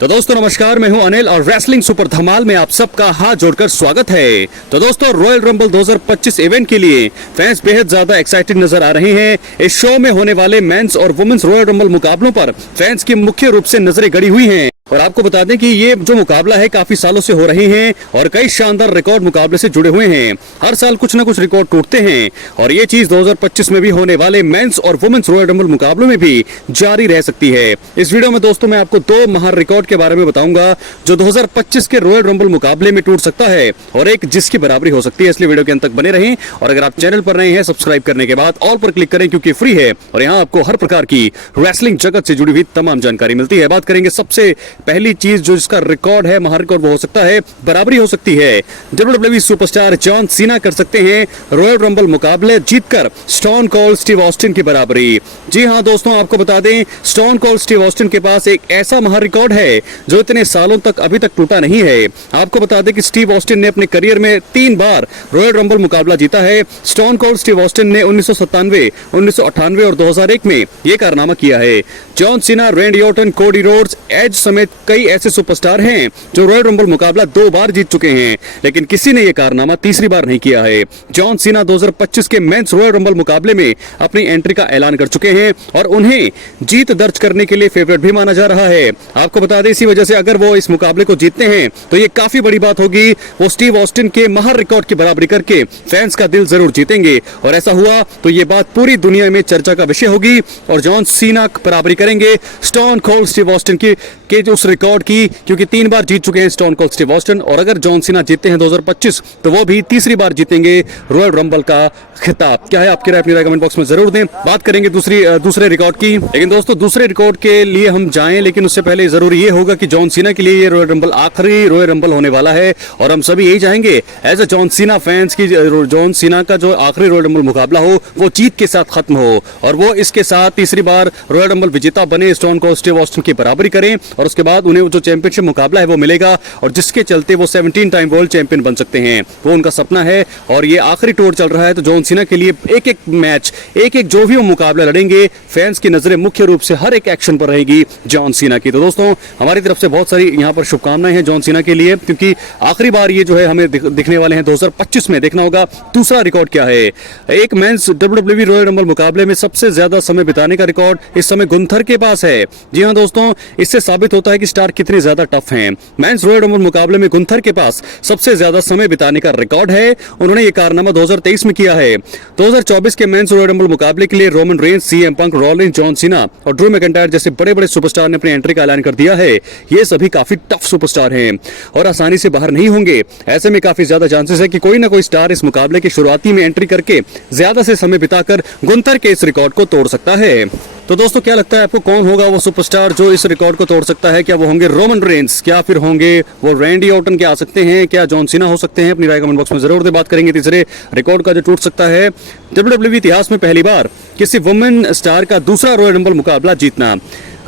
तो दोस्तों नमस्कार, मैं हूं अनिल और रेसलिंग सुपर धमाल में आप सबका हाथ जोड़कर स्वागत है। तो दोस्तों रॉयल रंबल 2025 इवेंट के लिए फैंस बेहद ज्यादा एक्साइटेड नजर आ रहे हैं। इस शो में होने वाले मेंस और वुमेन्स रॉयल रंबल मुकाबलों पर फैंस की मुख्य रूप से नजरें गड़ी हुई हैं। और आपको बता दें कि ये जो मुकाबला है काफी सालों से हो रहे हैं और कई शानदार रिकॉर्ड मुकाबले से जुड़े हुए हैं। हर साल कुछ न कुछ रिकॉर्ड टूटते हैं और ये चीज 2025 में भी होने वाले मेंस और वुमेन्स रॉयल रंबल मुकाबलों में भी जारी रह सकती है। इस वीडियो में दोस्तों मैं आपको दो महान रिकॉर्ड के बारे में बताऊंगा जो 2025 के रॉयल रंबल मुकाबले में टूट सकता है और एक जिसकी बराबरी हो सकती है। इसलिए वीडियो के अंत तक बने रहें और अगर आप चैनल पर नए हैं सब्सक्राइब करने के बाद ऑल पर क्लिक करें क्योंकि फ्री है और यहाँ आपको हर प्रकार की रेसलिंग जगत से जुड़ी हुई तमाम जानकारी मिलती है। बात करेंगे सबसे पहली चीज जो इसका रिकॉर्ड है, महान रिकॉर्ड वो हो सकता है, बराबरी हो सकती है। WWE सुपरस्टार जॉन सीना कर सकते हैं रॉयल रंबल मुकाबले जीतकर स्टोन कोल्ड स्टीव ऑस्टिन की बराबरी। जी हां दोस्तों, आपको बता दें स्टोन कोल्ड स्टीव ऑस्टिन के पास एक ऐसा महान रिकॉर्ड है जो इतने सालों तक अभी तक टूटा नहीं है। आपको बता दें कि स्टीव ऑस्टिन ने अपने करियर में 3 बार रॉयल रंबल मुकाबला जीता है। स्टोन कोल्ड स्टीव ऑस्टिन ने 1997, 1998 और 2001 में यह कारनामा किया है। John Cena, Randy Orton, Cody Rhodes, Edge समेत कई ऐसे सुपरस्टार हैं जो रॉयल रंबल मुकाबला 2 बार जीत चुके हैं, लेकिन किसी ने यह कारनामा तीसरी बार नहीं किया है। जॉन सीना 2025 के मेंस रॉयल रंबल मुकाबले में अपनी एंट्री का ऐलान कर चुके हैं और उन्हें जीत दर्ज करने के लिए फेवरेट भी माना जा रहा है। आपको बता दें इसी वजह से अगर वो इस मुकाबले को जीतते हैं तो ये काफी बड़ी बात होगी। वो स्टीव ऑस्टिन के महान रिकॉर्ड की बराबरी करके फैंस का दिल जरूर जीतेंगे और ऐसा हुआ तो ये बात पूरी दुनिया में चर्चा का विषय होगी और जॉन सीना बराबरी करेंगे स्टोन कोल्ड स्टीव ऑस्टिन के जो उस रिकॉर्ड की, क्योंकि 3 बार जीत चुके हैं स्टोन कोल्ड स्टीव ऑस्टिन और अगर जॉन सीना जीतते हैं 2025 तो वो भी तीसरी बार जीतेंगे रॉयल रंबल का खिताब। क्या है आपकी राय, अपनी राय कमेंट बॉक्स में जरूर दें। बात करेंगे दूसरे रिकॉर्ड की, लेकिन दोस्तों दूसरे रिकॉर्ड के लिए हम जाएं लेकिन उससे पहले जरूरी ये होगा कि जॉन सीना के लिए ये रॉयल रंबल आखिरी रॉयल रंबल होने वाला है और हम सभी यही चाहेंगे as a John Cena fans की जॉन सीना का जो आखिरी रॉयल रंबल मुकाबला हो वो जीत के साथ खत्म हो और वो इसके साथ तीसरी बार रॉयल रंबल विजेता बने, स्टोन कोल्ड स्टीव ऑस्टिन की बराबरी करें और उसके बाद उन्हें जो चैंपियनशिप मुकाबला है वो मिलेगा और जिसके चलते वो 17 टाइम वर्ल्ड चैंपियन बन सकते हैं। वो उनका सपना है और ये आखिरी टूर चल रहा है। तो जॉन सीना के लिए एक एक मैच, एक एक जो भी वो मुकाबला लड़ेंगे, फैंस की नजरें मुख्य रूप से हर एक एक्शन पर रहेगी जॉन सीना की। तो दोस्तों हमारी तरफ से बहुत सारी यहाँ पर शुभकामनाएं हैं जॉन सीना के लिए, क्योंकि आखिरी बार ये जो है हमें दिखने वाले हैं 2025 में। देखना होगा दूसरा रिकॉर्ड क्या है। एक मेंस WWE रॉयल रंबल मुकाबले में सबसे ज्यादा समय बिताने का रिकॉर्ड इस समय गुंथर के पास है। जी हाँ दोस्तों, इससे साबित होता है कि स्टार कितने ज्यादा टफ हैं। मेंस रॉयल रंबल मुकाबले में गुंथर के पास सबसे ज्यादा समय बिताने का रिकॉर्ड है। उन्होंने ये कारनामा 2023 में किया है। 2024 के मेंस रॉयल रंबल मुकाबले के लिए Roman Reigns, CM Punk, Rollins, John Cena और ड्रू मैकिंटायर जैसे बड़े बड़े सुपरस्टार ने अपनी एंट्री का ऐलान कर दिया है। ये सभी काफी टफ सुपरस्टार हैं और आसानी से बाहर नहीं होंगे। ऐसे में काफी ज्यादा चांसेस है कि कोई ना कोई स्टार इस मुकाबले की शुरुआती में एंट्री करके ज्यादा से समय बिताकर गुंथर के इस रिकॉर्ड को तोड़ सकता है। तो दोस्तों क्या लगता है आपको, कौन होगा वो सुपरस्टार जो इस रिकॉर्ड को तोड़ सकता है? क्या वो होंगे रोमन रेंस, क्या फिर होंगे वो रैंडी ऑर्टन के आ सकते हैं, क्या जॉन सीना हो सकते हैं? अपनी राय कमेंट बॉक्स में जरूर दे। बात करेंगे तीसरे रिकॉर्ड का जो टूट सकता है। WWE इतिहास में पहली बार किसी वुमेन स्टार का दूसरा रॉयल रंबल मुकाबला जीतना।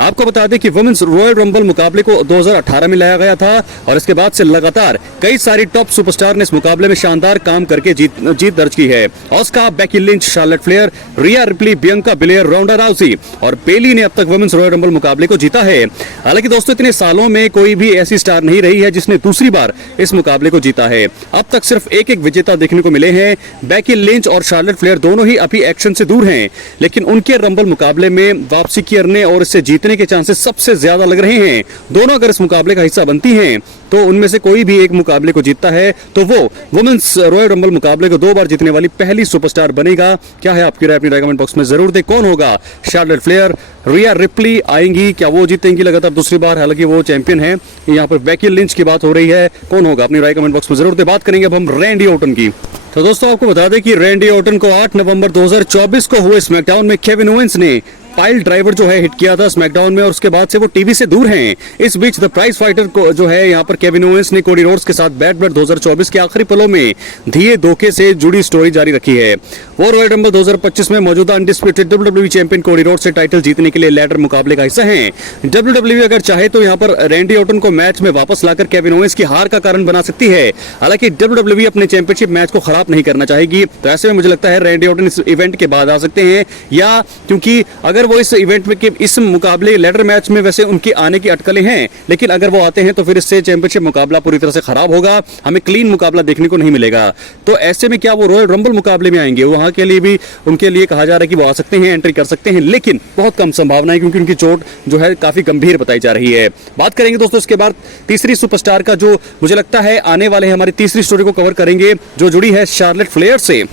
आपको बता दें कि वुमेन्स रॉयल रंबल मुकाबले को 2018 में लाया गया था और इसके बाद से लगातार कई सारी टॉप सुपरस्टार ने इस मुकाबले में शानदार काम करके जीत दर्ज की है। Asuka, Becky Lynch, Charlotte Flair, Rhea Ripley, Bianca Belair, Ronda Rousey और बेली ने अब तक वुमेन्स रॉयल रंबल मुकाबले को जीता है। हालांकि दोस्तों इतने सालों में कोई भी ऐसी स्टार नहीं रही है जिसने दूसरी बार इस मुकाबले को जीता है। अब तक सिर्फ एक विजेता देखने को मिले हैं। बेकी लिंच और शार्लेट फ्लेयर दोनों ही अभी एक्शन से दूर हैं, लेकिन उनके रंबल मुकाबले में वापसी करने और इससे जीतने के चांसेस सबसे ज्यादा लग रहे हैं। दोनों अगर इस मुकाबले का हिस्सा बनती हैं तो उनमें से कोई भी एक मुकाबले को जीतता है तो वो वुमेन्स रॉयल रंबल मुकाबले को 2 बार जीतने वाली पहली सुपरस्टार बनेगा। क्या है आपकी राय, अपनी राय कमेंट बॉक्स में जरूर दे। कौन होगा? शार्लेट फ्लेयर, रिया रिप्ली आएंगी, क्या वो जीतेंगी लगातार दूसरी बार? हालांकि वो चैंपियन है। यहाँ पर बेकी लिंच की बात हो रही है। कौन होगा? अपनी राय कमेंट बॉक्स में जरूर दे। बात करेंगे अब हम रैंडी ऑर्टन की। तो दोस्तों आपको बता दें कि रैंडी ऑर्टन को 8 नवंबर 2024 को हुए स्मैकडाउन में केविन ओवेंस ने पाइल ड्राइवर जो है हिट किया था स्मैकडाउन में और उसके बाद से वो टीवी से दूर हैं। इस बीच द प्राइज फाइटर को जो है यहाँ पर केविन ओवेंस ने कोडी रोड्स के साथ बैड ब्लड 2024 के आखिरी पलों में धीए धोखे से जुड़ी स्टोरी जारी रखी है। वो रॉयल रंबल 2025 में मौजूदा undisputed WWE champion Cody Rhodes से टाइटल जीतने के लिए लैडर मुकाबले का हिस्सा हैं। WWE अगर चाहे तो यहाँ पर रैंडी ऑर्टन को मैच में वापस लाकर केविन ओवेंस की हार का कारण बना सकती है। हालांकि WWE अपने चैंपियनशिप मैच को खराब नहीं करना चाहेगी, तो ऐसे में मुझे लगता है रैंडी ऑर्टन इस इवेंट के बाद आ सकते हैं, या क्योंकि अगर अगर वो इस इवेंट में के इस मुकाबले लैडर मैच में वैसे उनकी आने की अटकलें हैं, लेकिन अगर वो आते हैं तो फिर इससे चैंपियनशिप मुकाबला पूरी तरह से खराब होगा, हमें क्लीन मुकाबला देखने को नहीं मिलेगा। तो ऐसे में क्या वो रॉयल रंबल मुकाबले में आएंगे? वहां के लिए भी उनके लिए कहा जा रहा है कि वो आ सकते हैं, एंट्री कर सकते हैं, लेकिन बहुत कम संभावना है क्योंकि उनकी चोट जो है काफी गंभीर बताई जा रही है। बात करेंगे दोस्तों इसके बाद तीसरी सुपरस्टार का, जो मुझे लगता है आने वाले हमारी तीसरी स्टोरी को कवर करेंगे, जो जुड़ी है शार्लेट फ्लेयर से।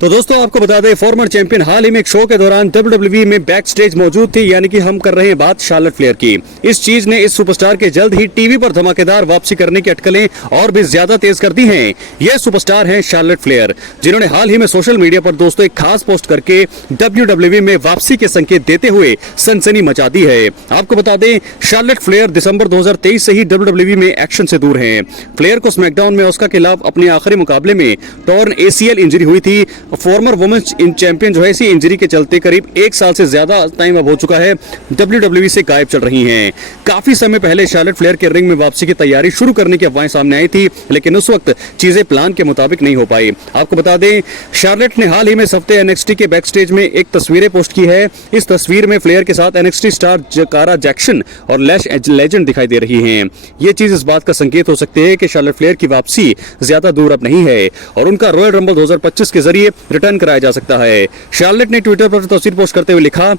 तो दोस्तों आपको बता दें, फॉर्मर चैंपियन हाल ही में एक शो के दौरान WWE में बैक स्टेज मौजूद थी, यानी कि हम कर रहे हैं बात शार्लेट फ्लेयर की। इस चीज ने इस सुपरस्टार के जल्द ही टीवी पर धमाकेदार वापसी करने की अटकलें और भी ज्यादा तेज कर दी हैं। ये सुपरस्टार हैं शार्लेट फ्लेयर, जिन्होंने हाल ही में सोशल मीडिया पर दोस्तों एक खास पोस्ट करके WWE में वापसी के संकेत देते हुए सनसनी मचा दी है। आपको बता दें, शार्लेट फ्लेयर दिसंबर 2023 से ही WWE में एक्शन से दूर हैं। फ्लेयर को स्मैकडाउन में उसका खिलाफ अपने आखिरी मुकाबले में टॉर्न ACL इंजरी हुई थी। फॉर्मर वुमेन्स चैंपियन जो है इसी इंजरी के चलते करीब 1 साल से ज्यादा टाइम अब हो चुका है, WWE से गायब चल रही हैं। काफी समय पहले शार्लेट फ्लेयर के रिंग में वापसी की तैयारी शुरू करने की अफवाहें सामने आई थी, लेकिन उस वक्त चीजें प्लान के मुताबिक नहीं हो पाई। आपको बता दें, शार्लेट ने हाल ही में इस हफ्ते NXT के बैक स्टेज में एक तस्वीरें पोस्ट की है। इस तस्वीर में फ्लेयर के साथ NXT स्टार जकारा जैक्सन और लैश लेजेंड दिखाई दे रही हैं। ये चीज इस बात का संकेत हो सकती है कि शार्लेट फ्लेयर की वापसी ज्यादा दूर अब नहीं है और उनका रॉयल रंबल 2025 के जरिए रिटर्न कराया जा सकता है। शार्लेट ने ट्विटर पर तस्वीर पोस्ट करते हुए लिखा,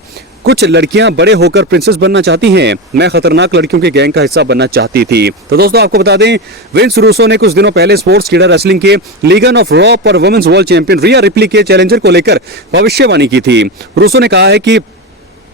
कुछ लड़कियां बड़े होकर प्रिंसेस बनना चाहती हैं, मैं खतरनाक लड़कियों के गैंग का हिस्सा बनना चाहती थी। तो दोस्तों आपको बता दें, विंस रूसो ने कुछ दिनों पहले स्पोर्ट्स कीड़ा रेसलिंग के लीगन ऑफ रॉ पर women's world champion Rhea Ripley के चैलेंजर को लेकर भविष्यवाणी की थी। रूसो ने कहा है कि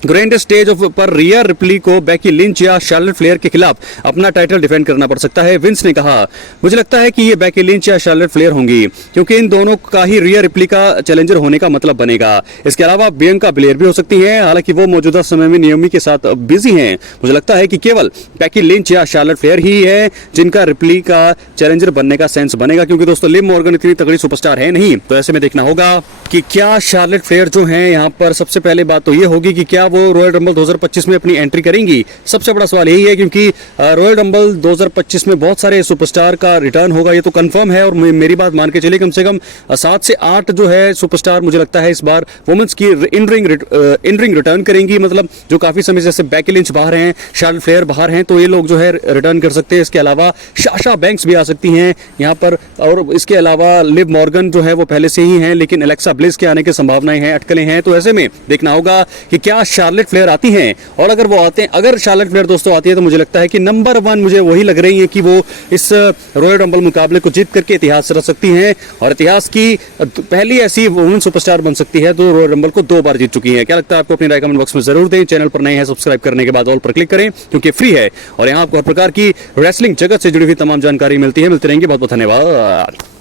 ग्रैंड स्टेज पर रिया रिप्ली को बैकी लिंच या शार्लेट फ्लेयर के खिलाफ अपना टाइटल डिफेंड करना पड़ सकता है। विंस ने कहा, मुझे लगता है कि ये बैकी लिंच या शार्लेट फ्लेयर होंगी, क्योंकि इन दोनों का ही रिया रिप्ली का चैलेंजर होने का मतलब बनेगा। इसके अलावा बियंका ब्लेयर भी हो सकती हैं, हालांकि वो मौजूदा समय में नियोमी के साथ बिजी हैं। मुझे लगता है कि केवल बैकी लिंच या शार्लेट फ्लेयर ही है जिनका रिप्ली का चैलेंजर बनने का सेंस बनेगा, क्योंकि दोस्तों लिव मॉर्गन इतनी तगड़ी सुपरस्टार है नहीं। तो ऐसे में देखना होगा कि क्या शार्लेट फ्लेयर जो है यहाँ पर, सबसे पहले बात तो ये होगी कि क्या वो रॉयल रंबल 2025 में अपनी एंट्री करेंगी। सबसे बड़ा सवाल यही है, क्योंकि रॉयल रंबल 2025 में बहुत सारे सुपरस्टार का रिटर्न होगा, ये तो कंफर्म है। और मेरी बात मान के चलिए, कम से कम 7 से 8 जो है सुपरस्टार मुझे लगता है इस बार वुमेन्स की इन रिंग रिटर्न करेंगी। मतलब जो काफी समय जैसे बैकी लिंच बाहर हैं, शार्लेट फ्लेयर बाहर हैं, तो ये लोग जो है रिटर्न कर सकते हैं। इसके अलावा साशा बैंक्स भी आ सकती हैं यहाँ पर, और इसके अलावा लिव मॉर्गन जो है वो पहले से ही हैं, लेकिन एलेक्सा ब्लिस के आने की संभावनाएं हैं, अटकलें हैं। तो ऐसे में देखना होगा कि क्या शार्लेट फ्लेयर आती हैं, और अगर वो आते हैं, अगर शार्लेट फ्लेयर दोस्तों आती है, तो मुझे लगता है कि नंबर 1 मुझे वही लग रही है कि वो इस रॉयल रंबल मुकाबले को जीत करके इतिहास रच सकती हैं, और इतिहास की पहली ऐसी वुमेन सुपरस्टार बन सकती है जो रॉयल रंबल को 2 बार जीत चुकी है। क्या लगता है आपको? अपनी राय कमेंट बॉक्स में जरूर दें। चैनल पर नए हैं, सब्सक्राइब करने के बाद ऑल पर क्लिक करें, क्योंकि फ्री है और यहाँ आपको हर प्रकार की रेसलिंग जगत से जुड़ी हुई तमाम जानकारी मिलती है। मिलते रहेंगे, बहुत बहुत धन्यवाद।